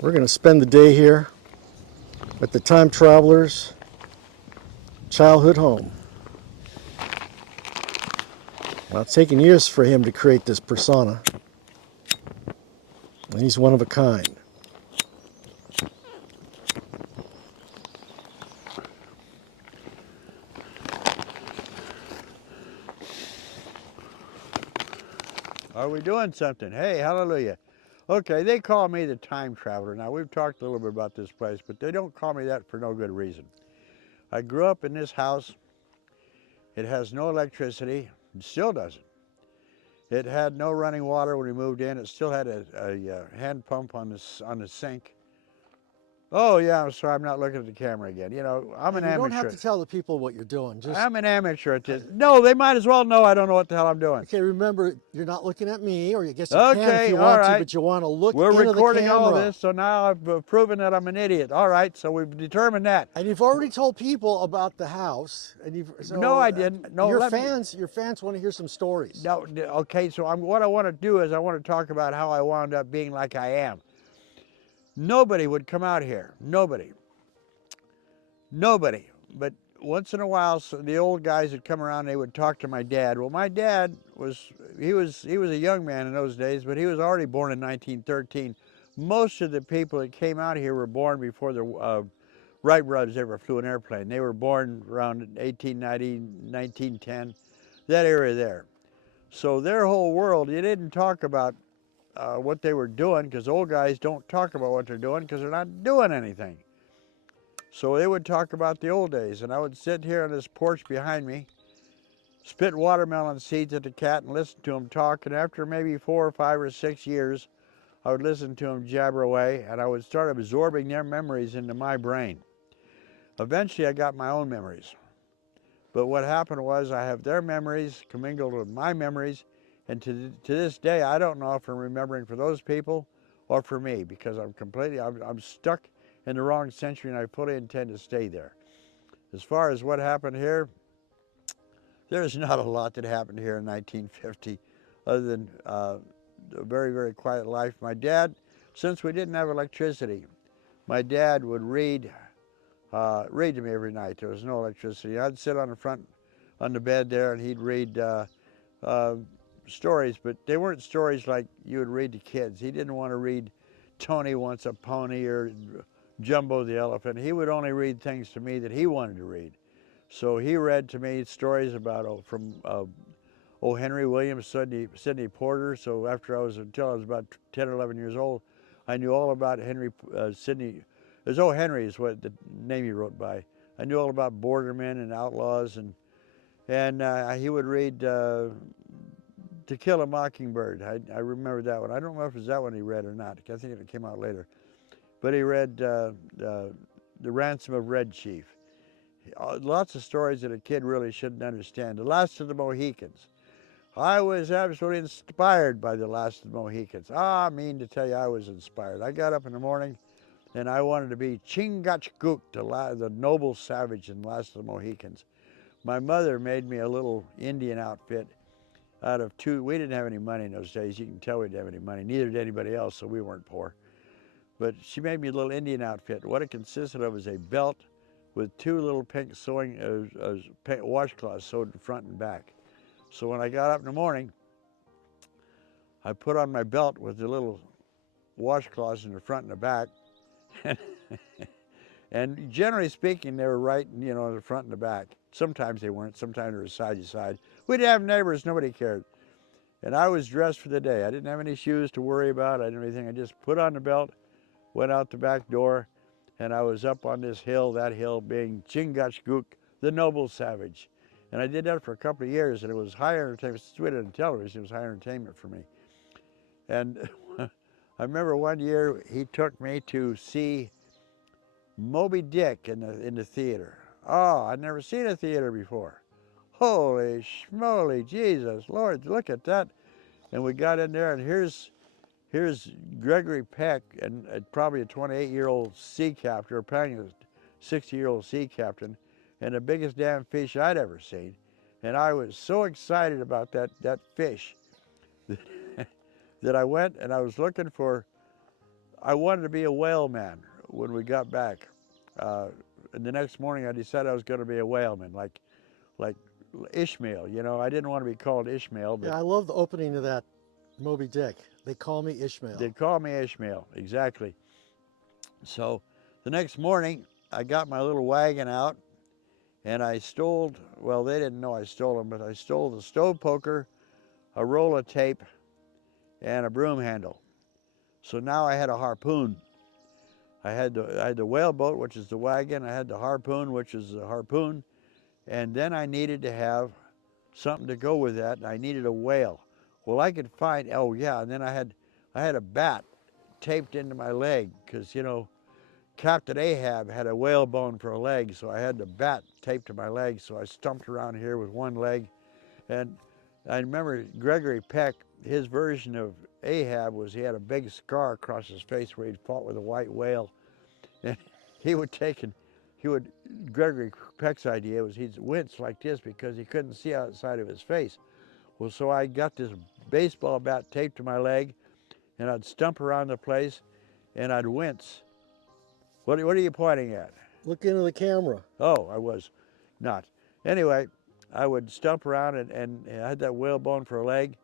We're going to spend the day here at the Time Traveler's childhood home. Now, it's taken years for him to create this persona, and he's one of a kind. Are we doing something? Hey, hallelujah. Okay, they call me the time traveler. Now, we've talked a little bit about this place, but they don't call me that for no good reason. I grew up in this house. It has no electricity. It still doesn't. It had no running water when we moved in. It still had a hand pump on the sink. Oh, yeah, I'm sorry. I'm not looking at the camera again. You know, I'm an And you don't have amateur. to tell the people what you're doing. I'm an amateur at this. No, they might as well know I don't know what the hell I'm doing. Okay, remember, you're not looking at me, or I guess you can if Okay, you all want to, right. but you want to look We're into the recording all of camera. this, so now I've proven that I'm an idiot. All right, so we've determined that. And you've already told people about the house, and No, I didn't. No, your let me. fans want to hear some stories. No, okay, so what I want to do is I want to talk about how I wound up being like I am. Nobody would come out here. Nobody. Nobody. But once in a while, so the old guys would come around and they would talk to my dad. Well, my dad was a young man in those days, but he was already born in 1913. Most of the people that came out here were born before the Wright brothers ever flew an airplane. They were born around 1890, 1910, that area there. So their whole world, you didn't talk about what they were doing, because old guys don't talk about what they're doing because they're not doing anything. So they would talk about the old days, and I would sit here on this porch behind me, spit watermelon seeds at the cat and listen to them talk, and after maybe 4 or 5 or 6 years, I would listen to them jabber away, and I would start absorbing their memories into my brain. Eventually, I got my own memories. But what happened was I have their memories commingled with my memories, and to this day, I don't know if I'm remembering for those people or for me, because I'm stuck in the wrong century, and I fully intend to stay there. As far as what happened here, there's not a lot that happened here in 1950 other than a very, very quiet life. My dad, since we didn't have electricity, my dad would read to me every night. There was no electricity. I'd sit on the bed there, and he'd read uh, stories, but they weren't stories like you would read to kids. He didn't want to read Tony Wants a Pony or Jumbo the Elephant. He would only read things to me that he wanted to read. So he read to me stories about from O. Henry Williams, Sidney Porter. So until I was about 10 or 11 years old, I knew all about Sidney. It was O. Henry is what the name he wrote by. I knew all about bordermen and outlaws, and he would read To Kill a Mockingbird. I remember that one. I don't know if it was that one he read or not. I think it came out later. But he read The Ransom of Red Chief. Lots of stories that a kid really shouldn't understand. The Last of the Mohicans. I was absolutely inspired by The Last of the Mohicans. I mean to tell you, I was inspired. I got up in the morning and I wanted to be Chingachgook, the noble savage in Last of the Mohicans. My mother made me a little Indian outfit out of we didn't have any money in those days. You can tell we didn't have any money. Neither did anybody else, so we weren't poor. But she made me a little Indian outfit. What it consisted of was a belt with 2 little pink washcloths sewed in front and back. So when I got up in the morning, I put on my belt with the little washcloths in the front and the back. And generally speaking, they were right, in the front and the back. Sometimes they weren't. Sometimes they were side to side. We didn't have neighbors. Nobody cared. And I was dressed for the day. I didn't have any shoes to worry about. I didn't have anything. I just put on the belt, went out the back door, and I was up on this hill, that hill being Chingachgook, the noble savage. And I did that for a couple of years, and it was high entertainment. Since we didn't television, it was high entertainment for me. And I remember one year he took me to see Moby Dick in the theater. Oh, I'd never seen a theater before. Holy schmoly, Jesus, Lord, look at that. And we got in there, and here's Gregory Peck, and probably a 28-year-old sea captain, or probably a 60-year-old sea captain, and the biggest damn fish I'd ever seen. And I was so excited about that fish that I went and I was looking for I wanted to be a whaleman when we got back. Uh, and the next morning I decided I was going to be a whaleman, like Ishmael. You know, I didn't want to be called Ishmael, but Yeah, I love the opening of that Moby Dick. They call me they Ishmael. called me Ishmael, exactly. So the next morning I got my little wagon out and I stole, well, they didn't know I stole them, but I stole the stove poker, a roll of tape, and a broom handle. So now I had a harpoon. I had the whaleboat, which is the wagon. I had the harpoon, which is the harpoon. And then I needed to have something to go with that, and I needed a whale. Well, I could find, oh yeah, and then I had a bat taped into my leg because, you know, Captain Ahab had a whalebone for a leg, so I had the bat taped to my leg, so I stumped around here with one leg. And I remember Gregory Peck, his version of Ahab was he had a big scar across his face where he'd fought with a white whale. And he would take and he would, Gregory Peck's idea was he'd wince like this because he couldn't see outside of his face. Well, so I got this baseball bat taped to my leg and I'd stump around the place and I'd wince. What are you pointing at? Look into the camera. Oh, I was not. Anyway, I would stump around and I had that whalebone for a leg.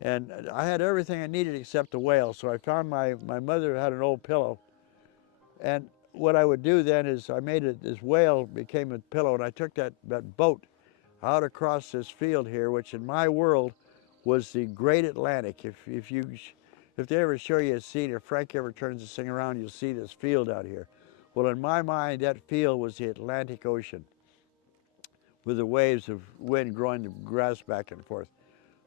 And I had everything I needed except the whale. So I found my mother had an old pillow. And what I would do then is I made it, this whale became a pillow, and I took that boat out across this field here, which in my world was the Great Atlantic. If they ever show you a scene, if Frank ever turns this thing around, you'll see this field out here. Well, in my mind, that field was the Atlantic Ocean with the waves of wind growing the grass back and forth.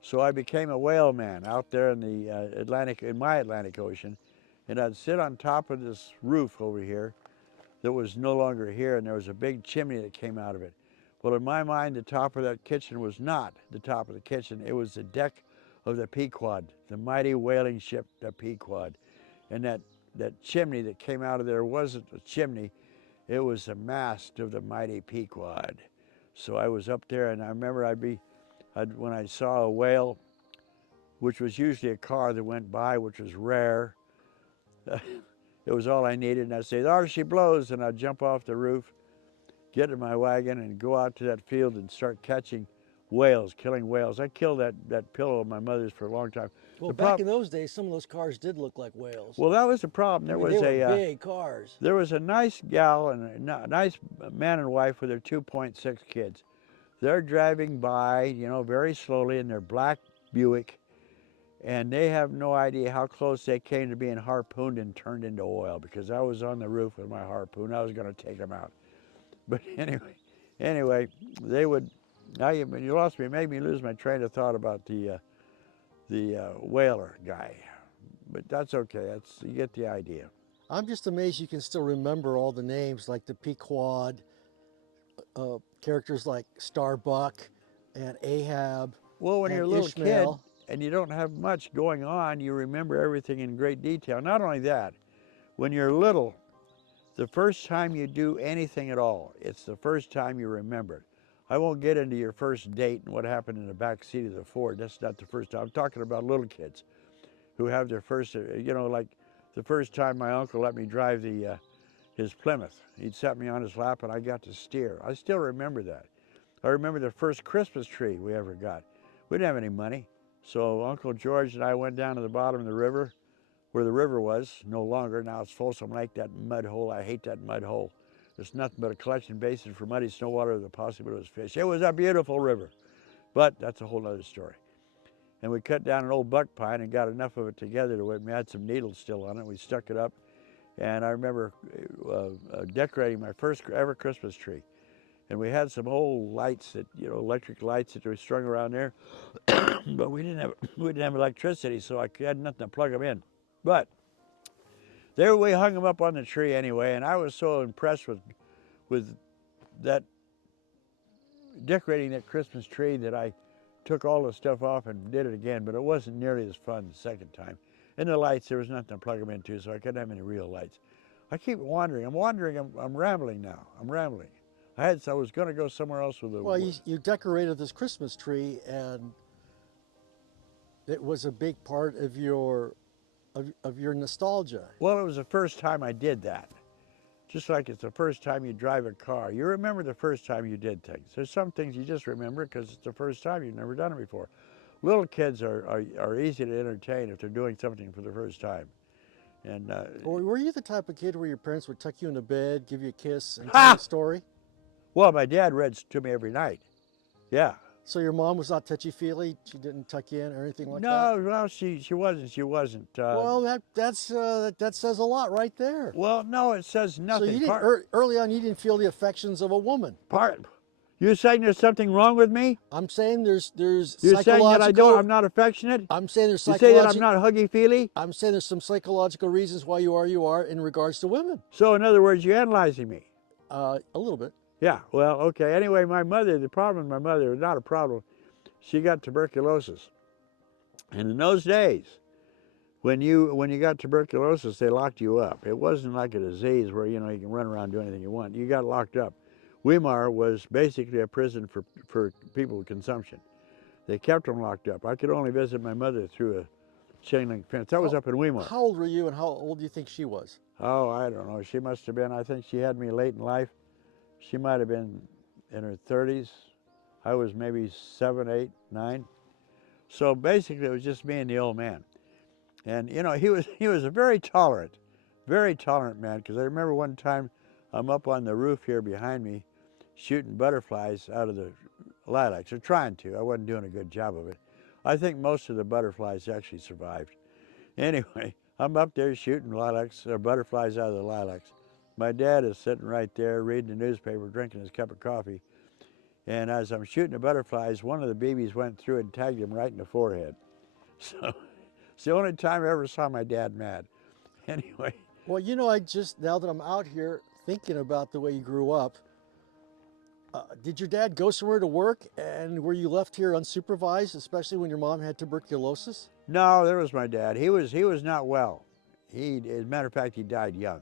So I became a whaleman out there in the Atlantic, in my Atlantic Ocean, and I'd sit on top of this roof over here that was no longer here, and there was a big chimney that came out of it. Well, in my mind, the top of that kitchen was not the top of the kitchen. It was the deck of the Pequod, the mighty whaling ship, the Pequod. And that chimney that came out of there wasn't a chimney, it was the mast of the mighty Pequod. So I was up there, and I remember when I saw a whale, which was usually a car that went by, which was rare, it was all I needed, and I'd say, there she blows, and I'd jump off the roof, get in my wagon, and go out to that field and start catching whales, killing whales. I killed that pillow of my mother's for a long time. Well, The back in problem, those days, some of those cars did look like whales. well, that was the problem. I mean, they were big cars. There was a nice gal and a nice man and wife with their 2.6 kids. They're driving by, you know, very slowly in their black Buick, and they have no idea how close they came to being harpooned and turned into oil because I was on the roof with my harpoon. I was going to take them out. But anyway, they would. Now you lost me. Made me lose my train of thought about the whaler guy. But that's okay. You get the idea. I'm just amazed you can still remember all the names like the Pequod, characters like Starbuck and Ahab Well, when and you're a little kid Ishmael. and you don't have much going on, you remember everything in great detail. Not only that, when you're little, the first time you do anything at all, it's the first time you remember it. I won't get into your first date and what happened in the back seat of the Ford. That's not the first time. I'm talking about little kids who have their first, you know, like the first time my uncle let me drive his Plymouth. He'd set me on his lap and I got to steer. I still remember that. I remember the first Christmas tree we ever got. We didn't have any money. So Uncle George and I went down to the bottom of the river, where the river was, no longer. Now it's Folsom Lake, that mud hole. I hate that mud hole. It's nothing but a collection basin for muddy snow water with the possibility of fish. It was a beautiful river, but that's a whole other story. And we cut down an old buck pine and got enough of it together to where we had some needles still on it. We stuck it up, and I remember decorating my first ever Christmas tree. And we had some old lights that, you know, electric lights that were strung around there, but we didn't have electricity, so I had nothing to plug them in. But there we hung them up on the tree anyway, and I was so impressed with that decorating that Christmas tree that I took all the stuff off and did it again, but it wasn't nearly as fun the second time. And the lights, there was nothing to plug them into, so I couldn't have any real lights. I keep wandering. I'm rambling now. I'm rambling. I was going to go somewhere else with the. Well, you decorated this Christmas tree, and it was a big part of your of your nostalgia. Well, it was the first time I did that. Just like it's the first time you drive a car. You remember the first time you did things. There's some things you just remember because it's the first time you've never done it before. Little kids are easy to entertain if they're doing something for the first time. And Or were you the type of kid where your parents would tuck you into bed, give you a kiss, and tell you ha! a story? Well, my dad read to me every night. Yeah. So your mom was not touchy-feely? She didn't tuck you in or anything like that? No, well, she wasn't. She wasn't. Well, that says a lot right there. Well, no, it says So nothing. you didn't early on. You didn't feel the affections of a woman. You saying there's something wrong with me? I'm saying there's You're saying that psychological. I'm not affectionate? I'm saying there's You say that I'm psychological. not huggy-feely? I'm saying there's some psychological reasons why you are in regards to women. So in other words, you're analyzing me. A little bit. Yeah, well, okay. Anyway, my mother, the problem with my mother, not a problem. She got tuberculosis. And in those days, when you got tuberculosis, they locked you up. It wasn't like a disease where, you can run around and do anything you want. You got locked up. Weimar was basically a prison for people with consumption. They kept them locked up. I could only visit my mother through a chain link fence. That was up in Weimar. How old were you and how old do you think she was? Oh, I don't know. She must have been, I think she had me late in life. She might have been in her 30s. I was maybe 7, 8, 9. So basically it was just me and the old man. And he was a very tolerant man, because I remember one time I'm up on the roof here behind me shooting butterflies out of the lilacs, or trying to. I wasn't doing a good job of it. I think most of the butterflies actually survived. Anyway, I'm up there shooting butterflies out of the lilacs. My dad is sitting right there reading the newspaper, drinking his cup of coffee. And as I'm shooting the butterflies, one of the BBs went through and tagged him right in the forehead. So it's the only time I ever saw my dad mad. Anyway. Well, now that I'm out here thinking about the way you grew up, did your dad go somewhere to work, and were you left here unsupervised, especially when your mom had tuberculosis? No, there was my dad. He was not well. As a matter of fact, he died young.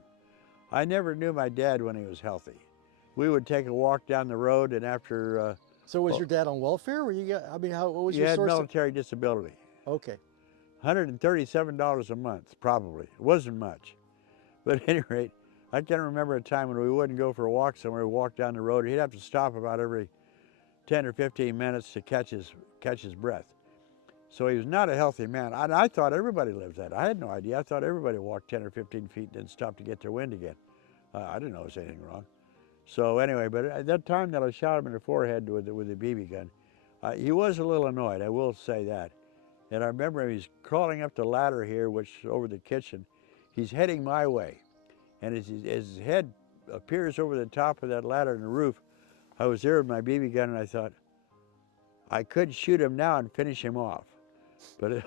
I never knew my dad when he was healthy. We would take a walk down the road, and after... So was your dad on welfare? What was your He had source? military disability. Okay. $137 a month, probably. It wasn't much. But at any rate, I can remember a time when we wouldn't go for a walk somewhere, we walk down the road. He'd have to stop about every 10 or 15 minutes to catch his breath. So he was not a healthy man. I thought everybody lived that. I had no idea. I thought everybody walked 10 or 15 feet and then stopped to get their wind again. I didn't know there was anything wrong. So anyway, but at that time that I shot him in the forehead with the BB gun, he was a little annoyed, I will say that. And I remember he's crawling up the ladder here, which over the kitchen. He's heading my way. And as his head appears over the top of that ladder in the roof, I was there with my BB gun, and I thought, I could shoot him now and finish him off. But I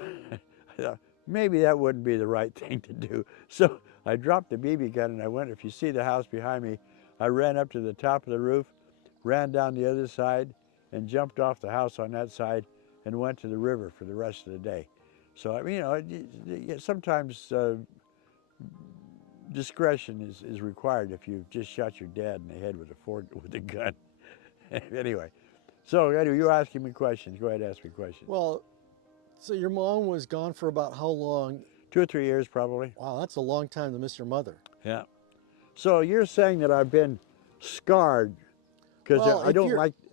thought, maybe that wouldn't be the right thing to do. So I dropped the BB gun, and I went, if you see the house behind me, I ran up to the top of the roof, ran down the other side, and jumped off the house on that side and went to the river for the rest of the day. So, I mean, sometimes discretion is required if you've just shot your dad in the head with a gun. Anyway, so you're asking me questions. Go ahead and ask me questions. Well, so your mom was gone for about how long? 2 or 3 years, probably. Wow, that's a long time to miss your mother. Yeah. So you're saying that I've been scarred because Well,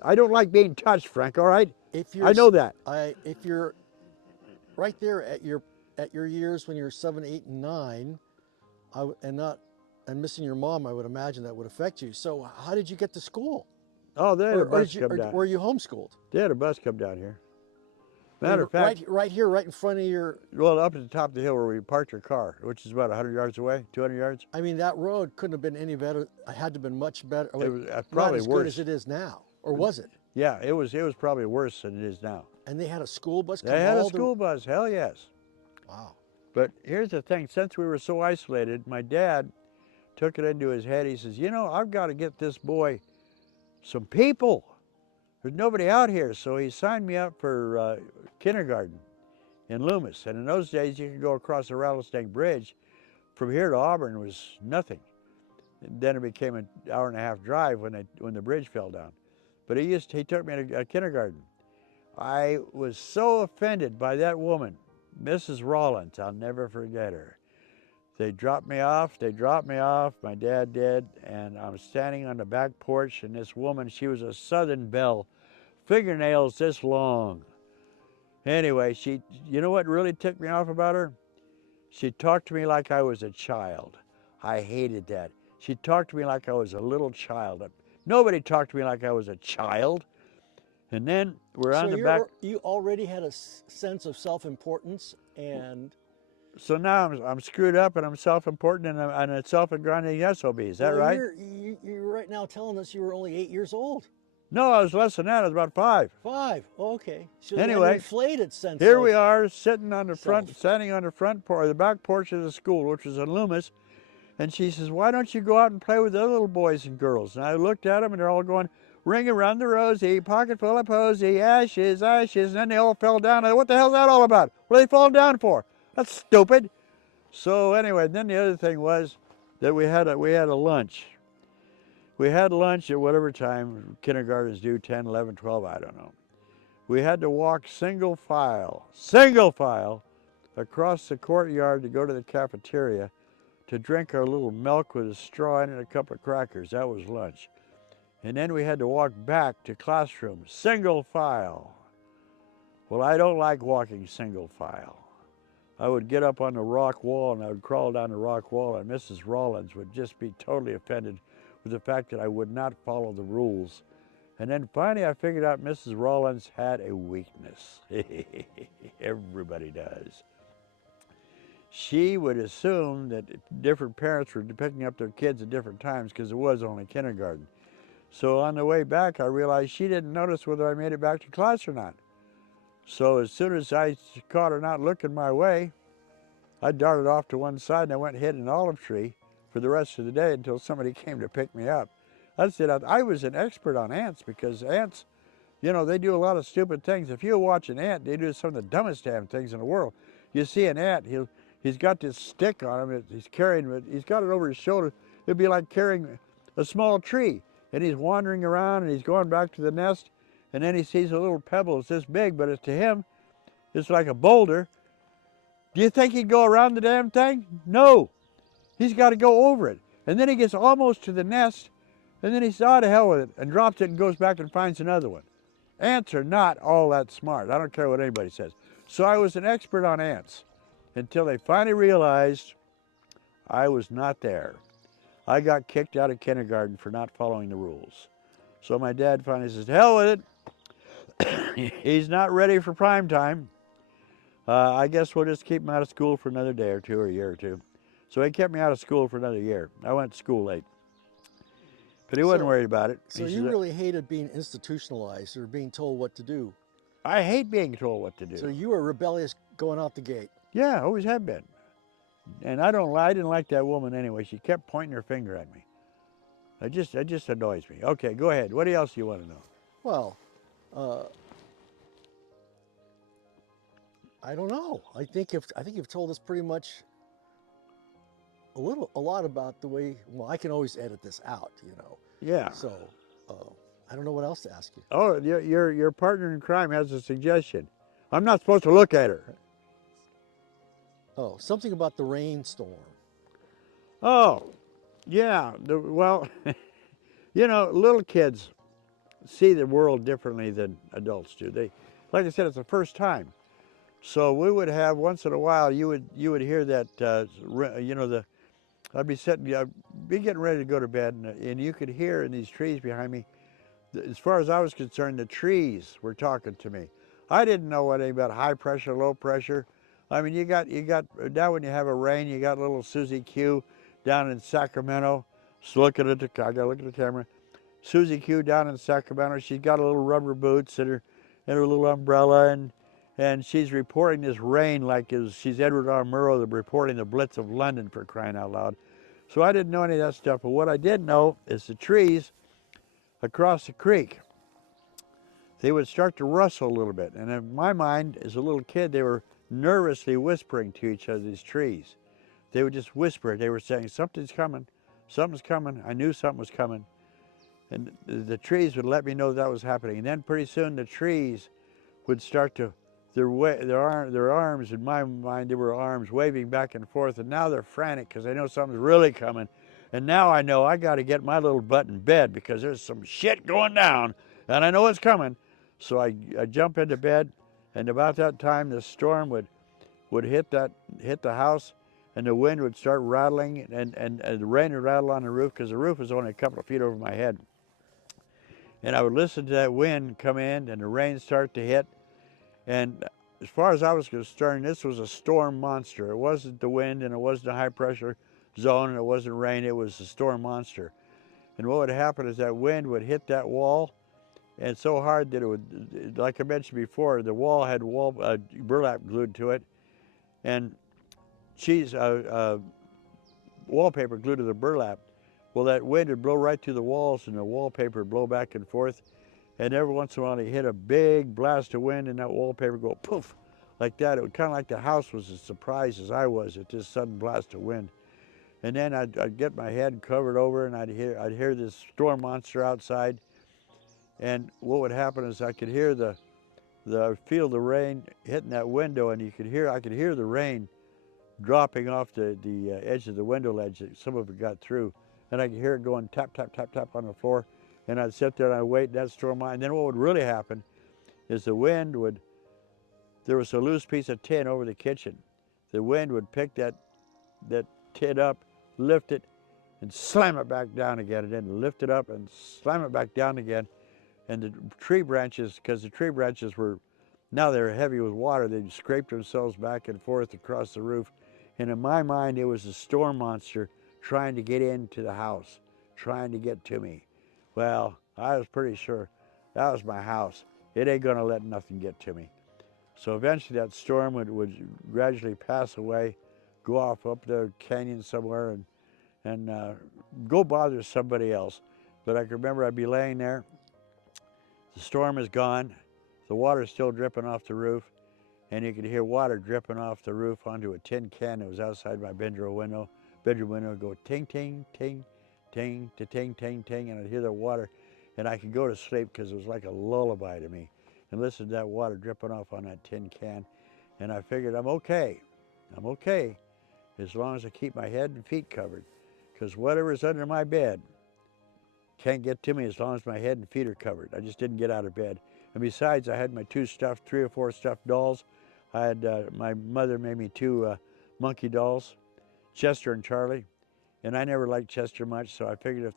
I don't like being touched, Frank. All right. If I know that. If you're right there at your years when you're 7, 8, and 9, and missing your mom, I would imagine that would affect you. So how did you get to school? Oh, they had a bus come down. Were you homeschooled? They had a bus come down here. Matter of fact, right here, right in front of your. Well, up at the top of the hill where we parked your car, which is about 100 yards away, 200 yards. I mean, that road couldn't have been any better. It had to have been much better. It was not probably as worse. good as it is now, or was it? Yeah, it was probably worse than it is now. And they had a school bus. They had a school bus. Hell yes. Wow. But here's the thing: since we were so isolated, my dad took it into his head. He says, I've got to get this boy some people. There's nobody out here. So he signed me up for kindergarten in Loomis. And in those days, you could go across the Rattlesnake Bridge. From here to Auburn was nothing. And then it became an hour-and-a-half drive when the bridge fell down. But he took me to kindergarten. I was so offended by that woman, Mrs. Rollins, I'll never forget her. They dropped me off, my dad did, and I'm standing on the back porch, and this woman, she was a Southern belle, fingernails this long. Anyway, you know what really ticked me off about her? She talked to me like I was a child. I hated that. She talked to me like I was a little child. Nobody talked to me like I was a child. And then we're So on the back. you already had a sense of self-importance, and So now I'm screwed up and I'm self-important and I'm a self-aggrandizing SOB. Is that well, right? you're right now telling us you were only 8 years old. No, I was less than that. I was about 5. 5. Oh, okay. So you had an Anyway, inflated sense here of we are standing on the self. front porch, the back porch of the school, which was in Loomis. And she says, "Why don't you go out and play with the other little boys and girls?" And I looked at them, and they're all going, "Ring around the rosy, pocket full of posy, ashes, ashes." And then they all fell down. I said, "What the hell's that all about? What are they falling down for? That's stupid." So anyway, then the other thing was that we had a lunch. We had lunch at whatever time kindergartens do, 10, 11, 12, I don't know. We had to walk single file across the courtyard to go to the cafeteria to drink our little milk with a straw in it and a cup of crackers. That was lunch. And then we had to walk back to classroom, single file. Well, I don't like walking single file. I would get up on the rock wall and I would crawl down the rock wall, and Mrs. Rollins would just be totally offended with the fact that I would not follow the rules. And then finally I figured out Mrs. Rollins had a weakness. Everybody does. She would assume that different parents were picking up their kids at different times because it was only kindergarten. So on the way back, I realized she didn't notice whether I made it back to class or not. So as soon as I caught her not looking my way, I darted off to one side and I went and hid in an olive tree for the rest of the day until somebody came to pick me up. I said I was an expert on ants because ants, you know, they do a lot of stupid things. If you watch an ant, they do some of the dumbest damn things in the world. You see an ant, he's got this stick on him. He's carrying it. He's got it over his shoulder. It'd be like carrying a small tree. And he's wandering around and he's going back to the nest. And then he sees a little pebble. It's this big, but to him, it's like a boulder. Do you think he'd go around the damn thing? No. He's got to go over it. And then he gets almost to the nest. And then he says, "Oh, to hell with it," and drops it and goes back and finds another one. Ants are not all that smart. I don't care what anybody says. So I was an expert on ants until they finally realized I was not there. I got kicked out of kindergarten for not following the rules. So my dad finally says, "To hell with it." He's not ready for prime time. I guess we'll just keep him out of school for another day or two or a year or two. So he kept me out of school for another year. I went to school late. But he wasn't worried about it. So you really hated being institutionalized or being told what to do. I hate being told what to do. So you were rebellious going out the gate. Yeah, always have been. And I didn't like that woman anyway. She kept pointing her finger at me. It just annoys me. Okay, go ahead. What else do you want to know? Well, I don't know. I think you've told us pretty much a lot about the way. Well, I can always edit this out, you know. Yeah. So I don't know what else to ask you. Oh, your partner in crime has a suggestion. I'm not supposed to look at her. Oh, something about the rainstorm. Oh, yeah. Well, you know, little kids see the world differently than adults do. Like I said, it's the first time. So we would have once in a while. You would hear that. You know, I'd be getting ready to go to bed, and you could hear in these trees behind me. As far as I was concerned, the trees were talking to me. I didn't know anything about high pressure, low pressure. I mean, you got now when you have a rain, you got little Susie Q down in Sacramento. So I gotta look at the camera. Susie Q down in Sacramento. She's got a little rubber boots and her little umbrella, and she's reporting this rain like she's Edward R. Murrow reporting the Blitz of London, for crying out loud. So I didn't know any of that stuff. But what I did know is the trees across the creek, they would start to rustle a little bit. And in my mind, as a little kid, they were nervously whispering to each other, these trees. They would just whisper. They were saying, "Something's coming, something's coming." I knew something was coming. And the trees would let me know that was happening. And then pretty soon the trees would start to their arms, in my mind, they were arms waving back and forth, and now they're frantic because they know something's really coming. And now I know I got to get my little butt in bed because there's some shit going down, and I know it's coming. So I jump into bed, and about that time the storm would hit the house, and the wind would start rattling, and the rain would rattle on the roof because the roof was only a couple of feet over my head. And I would listen to that wind come in and the rain start to hit. And as far as I was concerned, this was a storm monster. It wasn't the wind, and it wasn't a high pressure zone, and it wasn't rain. It was a storm monster. And what would happen is that wind would hit that wall, and so hard that it would, like I mentioned before, the wall had burlap glued to it, and wallpaper glued to the burlap. Well, that wind would blow right through the walls, and the wallpaper would blow back and forth. And every once in a while, it hit a big blast of wind, and that wallpaper would go poof, like that. It would kind of like the house was as surprised as I was at this sudden blast of wind. And then I'd get my head covered over, and I'd hear this storm monster outside. And what would happen is I could hear feel the rain hitting that window, and I could hear the rain dropping off the edge of the window ledge. Some of it got through, and I could hear it going tap, tap, tap, tap on the floor. And I'd sit there and I'd wait, and that storm on. And then what would really happen is there was a loose piece of tin over the kitchen. The wind would pick that tin up, lift it, and slam it back down again, and then lift it up and slam it back down again. And the tree branches, because the tree branches now they're heavy with water, they'd scrape themselves back and forth across the roof. And in my mind, it was a storm monster trying to get into the house, trying to get to me. Well, I was pretty sure that was my house. It ain't gonna let nothing get to me. So eventually that storm would gradually pass away, go off up the canyon somewhere and go bother somebody else. But I can remember I'd be laying there, the storm is gone, the water's still dripping off the roof, and you could hear water dripping off the roof onto a tin can that was outside my bedroom window. Bedroom window would go ting, ting, ting, ting, to ting, ting, ting, and I'd hear the water, and I could go to sleep because it was like a lullaby to me, and listen to that water dripping off on that tin can. And I figured I'm okay, as long as I keep my head and feet covered, because whatever's under my bed can't get to me as long as my head and feet are covered. I just didn't get out of bed. And besides, I had my 3 or 4 stuffed dolls. I had, my mother made me 2 monkey dolls, Chester and Charlie. And I never liked Chester much, so I figured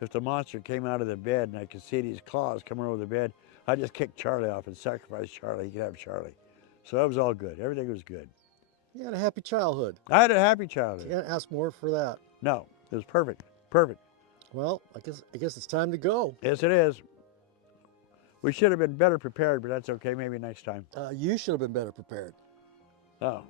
if the monster came out of the bed and I could see these claws coming over the bed, I'd just kick Charlie off and sacrifice Charlie. He could have Charlie. So that was all good. Everything was good. You had a happy childhood. I had a happy childhood. Can't ask more for that. No, it was perfect. Perfect. Well, I guess it's time to go. Yes, it is. We should have been better prepared, but that's okay. Maybe next time. You should have been better prepared. Oh.